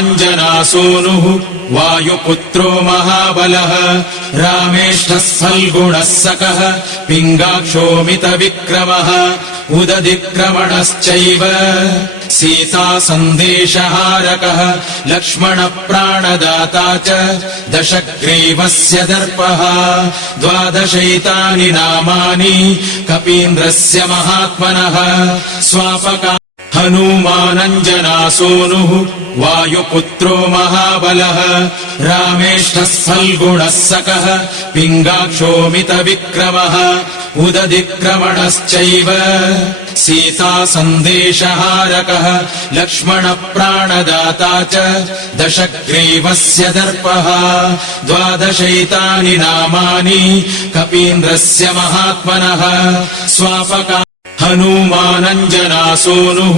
हनुमानञ्जनासूनुः वायुपुत्रो महाबलः रामेष्ठः सल्गुणः सकः पिङ्गाक्षोमितविक्रमः उदधिक्रमणश्चैव सीतासन्देशहारकः लक्ष्मणप्राणदाता च दशग्रीवस्य दर्पः द्वादशैतानि नामानि कपीन्द्रस्य महात्मनः स्वापका हनुमानञ्जनासूनुः वायुपुत्रो महाबलः रामेष्ठः सल्गुणः सकः पिङ्गाक्षोमितविक्रमः उदधिक्रमणश्चैव सीतासन्देशहारकः लक्ष्मणप्राणदाता च दशग्रीवस्य दर्पः द्वादशैतानि नामानि कपीन्द्रस्य महात्मनः स्वापका हनुमानञ्जनासूनुः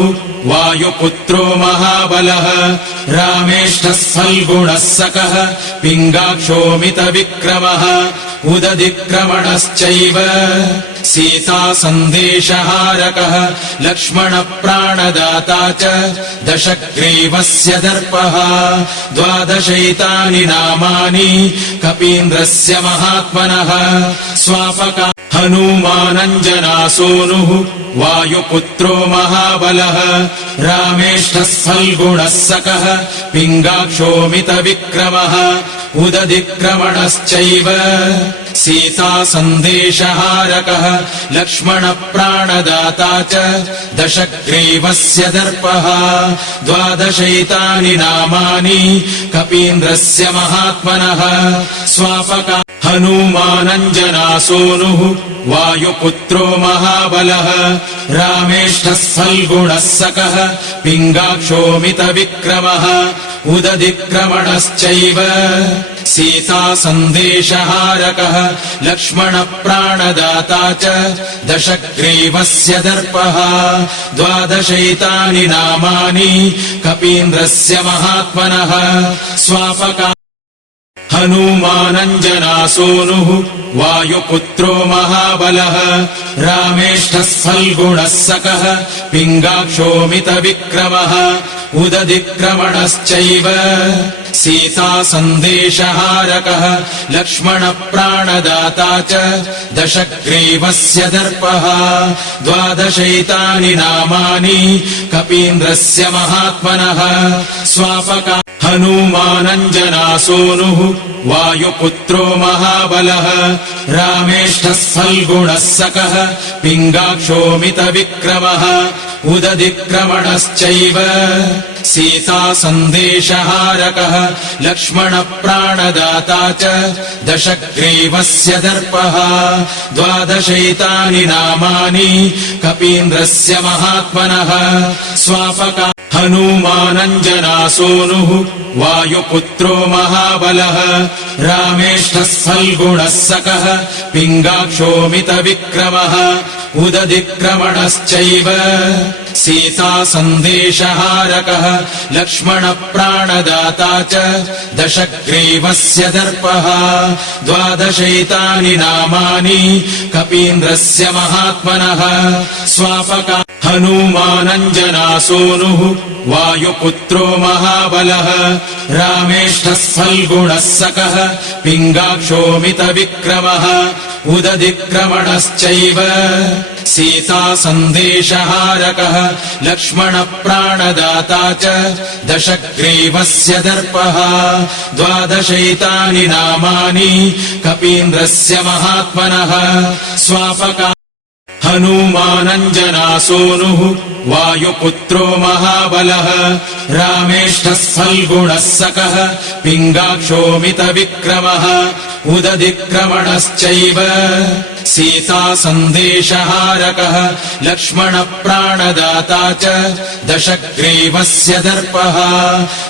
वायुपुत्रो महाबलः रामेष्ठः सल्गुणः सकः पिङ्गाक्षोमितविक्रमः उदधिक्रमणश्चैव सीतासन्देशहारकः लक्ष्मणप्राणदाता च दशग्रीवस्य दर्पः द्वादशैतानि नामानि कपीन्द्रस्य महात्मनः स्वापका हनुमानञ्जनासूनुः वायुपुत्रो महाबलः रामेष्ठः सल्गुणः सकः पिङ्गाक्षोमितविक्रमः उदधिक्रमणश्चैव सीतासन्देशहारकः लक्ष्मणप्राणदाता च दशग्रीवस्य दर्पः द्वादशैतानि नामानि कपीन्द्रस्य महात्मनः स्वापका हनुमानञ्जनासूनुः वायुपुत्रो महाबलः रामेष्ठः सल्गुणः सकः पिङ्गाक्षोमितविक्रमः उदधिक्रमणश्चैव सीतासन्देशहारकः लक्ष्मणप्राणदाता च दशग्रीवस्य दर्पः द्वादशैतानि नामानि कपीन्द्रस्य महात्मनः स्वापका हनुमानञ्जनासूनुः वायुपुत्रो महाबलः रामेष्ठः सल्गुणः सकः पिङ्गाक्षोमितविक्रमः उदधिक्रमणश्चैव सीतासन्देशहारकः लक्ष्मणप्राणदाता च दशग्रीवस्य दर्पः द्वादशैतानि नामानि कपीन्द्रस्य महात्मनः स्वापका हनुमानञ्जनासूनुः वायुपुत्रो महाबलः रामेष्ठः सल्गुणः सकः पिङ्गाक्षोमितविक्रमः उदधिक्रमणश्चैव सीतासन्देशहारकः लक्ष्मणप्राणदाता च दशग्रीवस्य दर्पः द्वादशैतानि नामानि कपीन्द्रस्य महात्मनः स्वापका हनुमानञ्जनासूनुः वायुपुत्रो महाबलः रामेष्ठः सल्गुणः सकः पिङ्गाक्षोमितविक्रमः उदधिक्रमणश्चैव सीतासन्देशहारकः लक्ष्मणप्राणदाता च दशग्रीवस्य दर्पः द्वादशैतानि नामानि कपीन्द्रस्य महात्मनः स्वापका हनुमानञ्जनासूनुः वायुपुत्रो महाबलः रामेष्ठः सल्गुणः सकः पिङ्गाक्षोमितविक्रमः उदधिक्रमणश्चैव सीतासन्देशहारकः लक्ष्मणप्राणदाता च दशग्रीवस्य दर्पः द्वादशैतानि नामानि कपीन्द्रस्य महात्मनः स्वापका हनुमानञ्जनासूनुः वायुपुत्रो महाबलः रामेष्ठः सल्गुणः सकः पिङ्गाक्षोमितविक्रमः उदधिक्रमणश्चैव सीतासन्देशहारकः लक्ष्मणप्राणदाता च दशग्रीवस्य दर्पः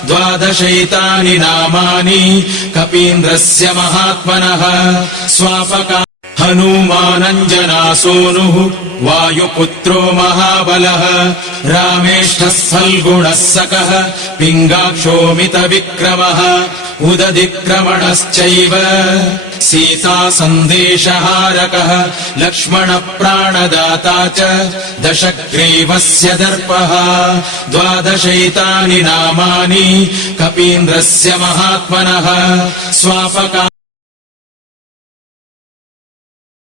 द्वादशैतानि नामानि कपीन्द्रस्य महात्मनः स्वापका हनुमानञ्जनासूनुः वायुपुत्रो महाबलः रामेष्ठः सल्गुणः सकः पिङ्गाक्षोमितविक्रमः उदधिक्रमणश्चैव सीता सन्देशहारकः लक्ष्मणप्राणदाता च दशग्रीवस्य दर्पः 12 नामानि कपीन्द्रस्य महात्मनः स्वापका